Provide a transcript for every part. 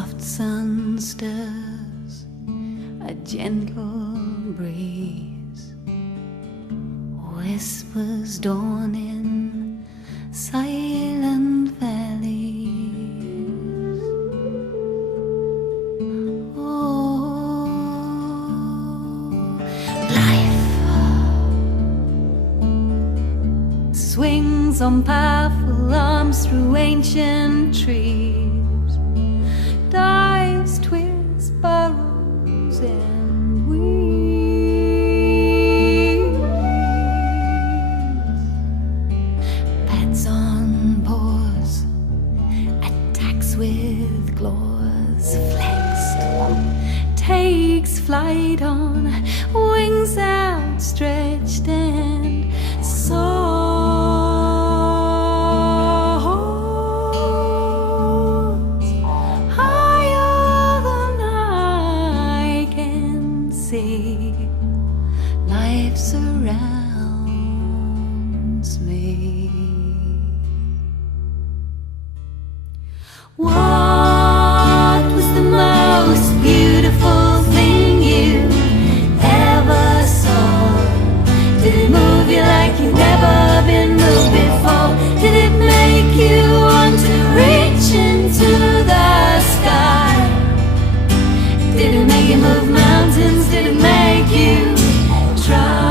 soft sun stirs, a gentle breeze whispers dawn in silent valleys. Oh, life swings on powerful arms through ancient trees, dives, twists, burrows, and weaves. Bats on paws, attacks with claws, flexed, takes flight on wings outstretched and soars. Life surrounds me. What was the most beautiful thing you ever saw? Did it move you like you've never been moved before? Did it make you want to reach into the sky? Did it make you move mountains? Did it make you try?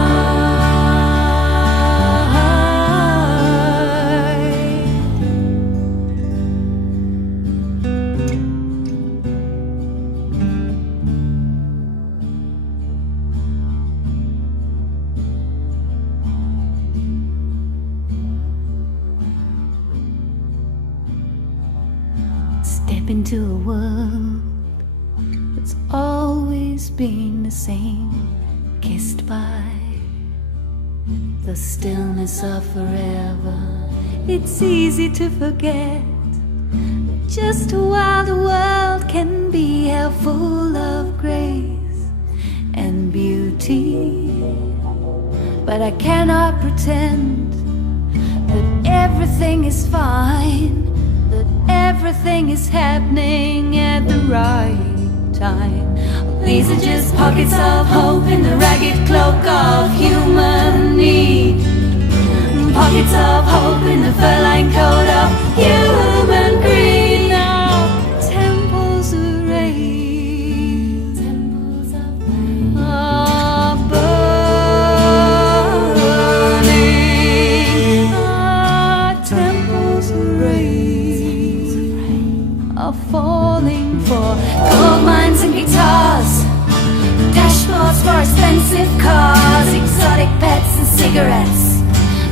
Step into a world that's always been the same, kissed by the stillness of forever. It's easy to forget just while the world can be held full of grace and beauty. But I cannot pretend that everything is fine, that everything is happening at the right time. These are just pockets of hope in the ragged cloak of human need, pockets of hope in the fur-lined coat of human greed. Now temples are raised, temples are burning, temples are raised, are falling for gold mines and guitars, dashboards for expensive cars, exotic pets and cigarettes,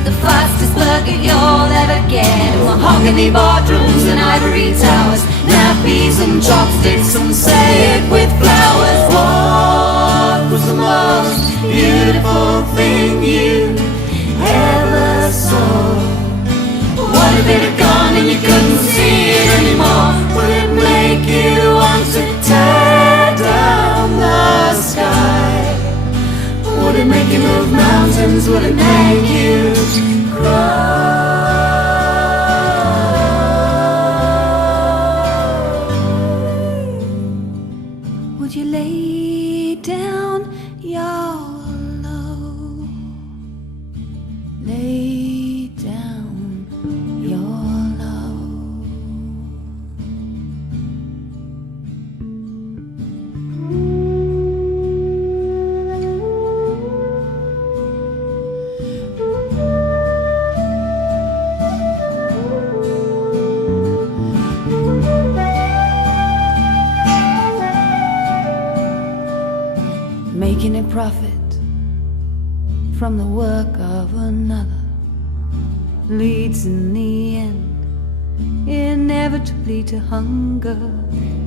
the fastest burger you'll ever get, mahogany boardrooms and ivory towers, nappies and chopsticks and say it with flowers. What was the most beautiful thing you ever saw? What if it had gone and you couldn't see it anymore? Would it make you want to tear down the sky? Would it make you move mountains? Would it make you cry? Would you lay down your load? Lay down your load. Making a profit from the work of another leads in the end inevitably to hunger,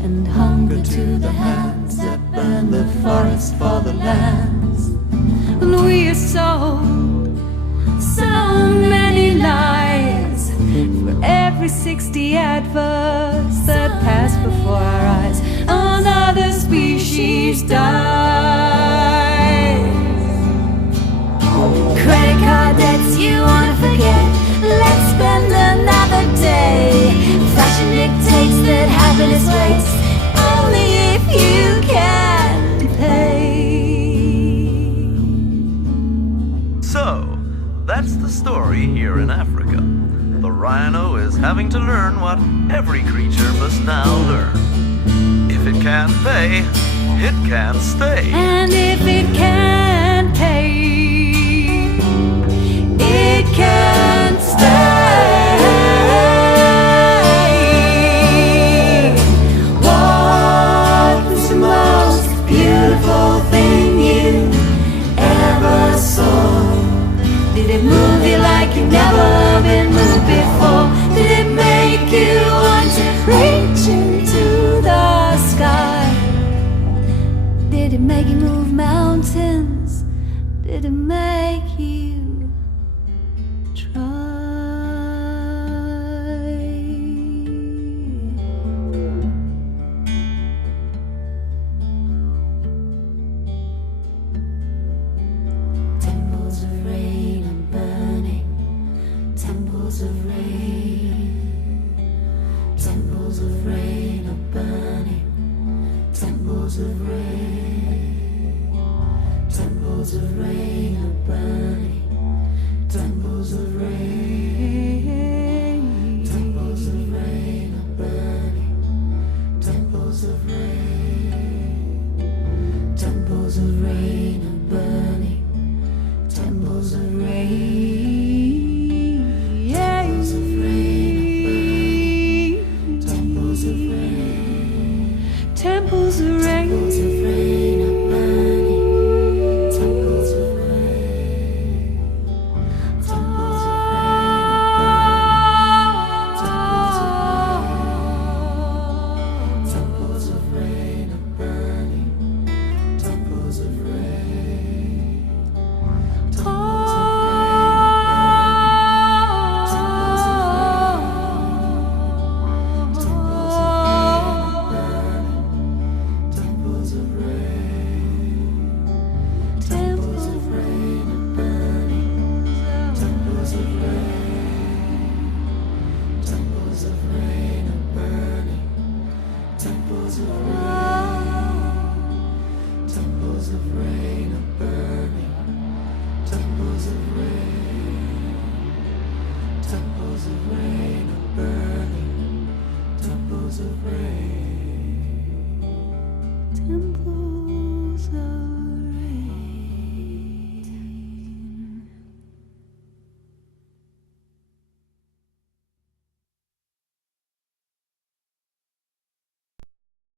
and hunger to the hands that burn the forest for the lands. And we are sold so many lies for every 60 adverts that pass before our eyes. Another species dies. Credit card debts you wanna forget, let's spend another day. Fashion dictates that happiness waits, having to learn what every creature must now learn. If it can't pay, it can't stay. And if it can't pay, it can't stay. What was the most beautiful thing you ever saw? Did it move you like you've never been moved before? Did it make you want to reach into the sky? Did it make you move mountains? Did it make you try? Temples of rain are burning. Temples of rain. Temples of rain are burning. Temples of rain. Temples of rain are burning. Temples of rain. Temples of rain are burning. Temples of rain. Temples of rain are burning. Temples of rain. Temples of rain are burning. Temples of rain. Temples of rain. Temples of rain are burning. Temples of rain. Temples of rain. Temples of rain are burning. Temples of rain. Temples of rain are burning. Temples of rain. Temples of rain are burning. Temples of rain. Temples.